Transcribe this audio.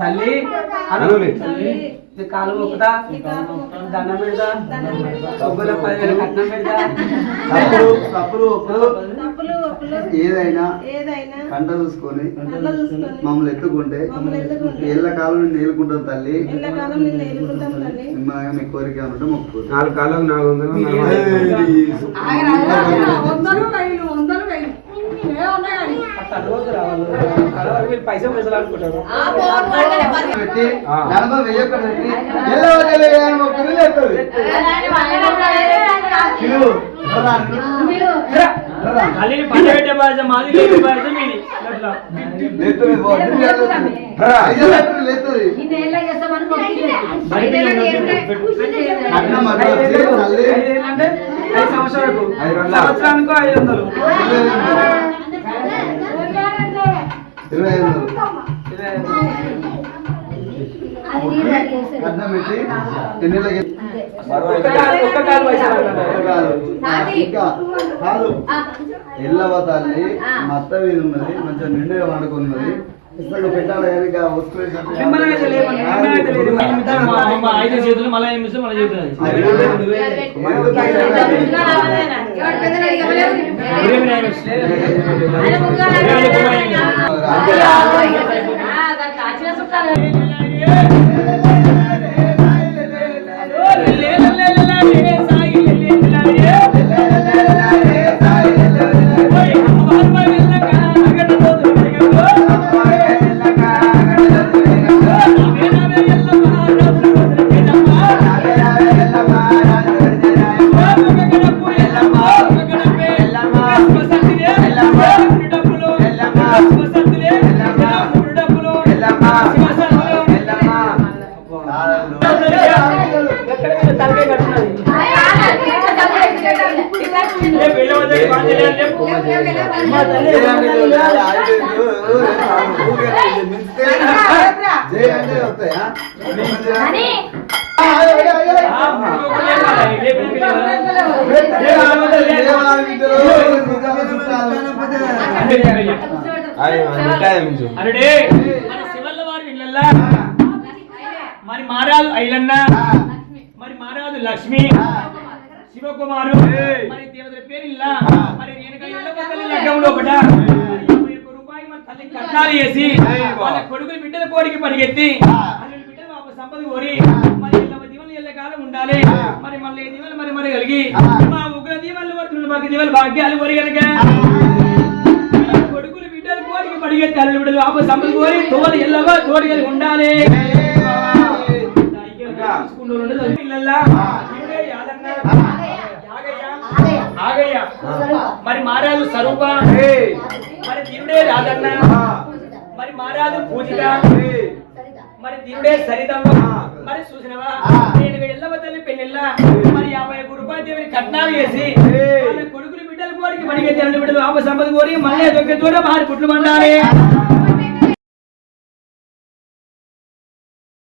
తల్లి కాలు మొక్కుతా దండం పెడతా డబ్బులు 10,000 కట్నం పెడతా ఏదైనా కంట చూసుకొని మమ్మల్ని ఎత్తుకుంటే ఏళ్ళ కాలం నుండి ఏలుకుంటాం తల్లి. మీ కోరిక ఉంటే మొక్కు 4 కాలం 400 పైసలు అనుకుంటారు. పండబెట్టే బాధ్యత మాది, లేదు బాధ్యత మీది. సంవత్సరాలకు 500 ఎల్లవ తల్లి మత్త వీధి ఉన్నది, మంచిగా నిండుగా వండుకున్నది. పెట్టాలి మరి మారాలు ఐలన్న, మరి మారాలు లక్ష్మి, శివకుమారు, మరి దేవతల పేరు ఇలా మరి రూపాయి మన తల్లి కట్నాలు వేసి వాళ్ళ కొడుకులు బిడ్డల కోడికి పరిగెత్తి అల్లుడి బిడ్డలు పాప సంపద కోరి మరి దీవెనలు ఎల్ల కాలం ఉండాలి. మరి మళ్ళీ దీవెనలు మరి మరి కలిగి మా ఉగ్ర దీవెనలు వర్తులు మాకు దీవెనలు భాగ్యాలు కోరి కనుక కొడుకులు బిడ్డల కోడికి పరిగెత్తి అల్లుడి బిడ్డలు పాప సంపద కోరి తోడు ఎల్లవా తోడు కలిగి ఉండాలి. మరి మారాలు స్వరూప, మరి దేవుడే రాధన్న, మరి మారాలు పూజిత, మరి దేవుడే సరితమ్మ, మరి చూసినవా నేను ఎల్లవ తల్లి పెళ్ళిళ్ళ మరి 51 రూపాయలు దేవుని కట్నాలు వేసి కొడుకులు బిడ్డలు కోరికి పడిగే బిడ్డలు ఆప సంపద కోరి మళ్ళీ దొరికి దూరం 6 పుట్లు మండాలి.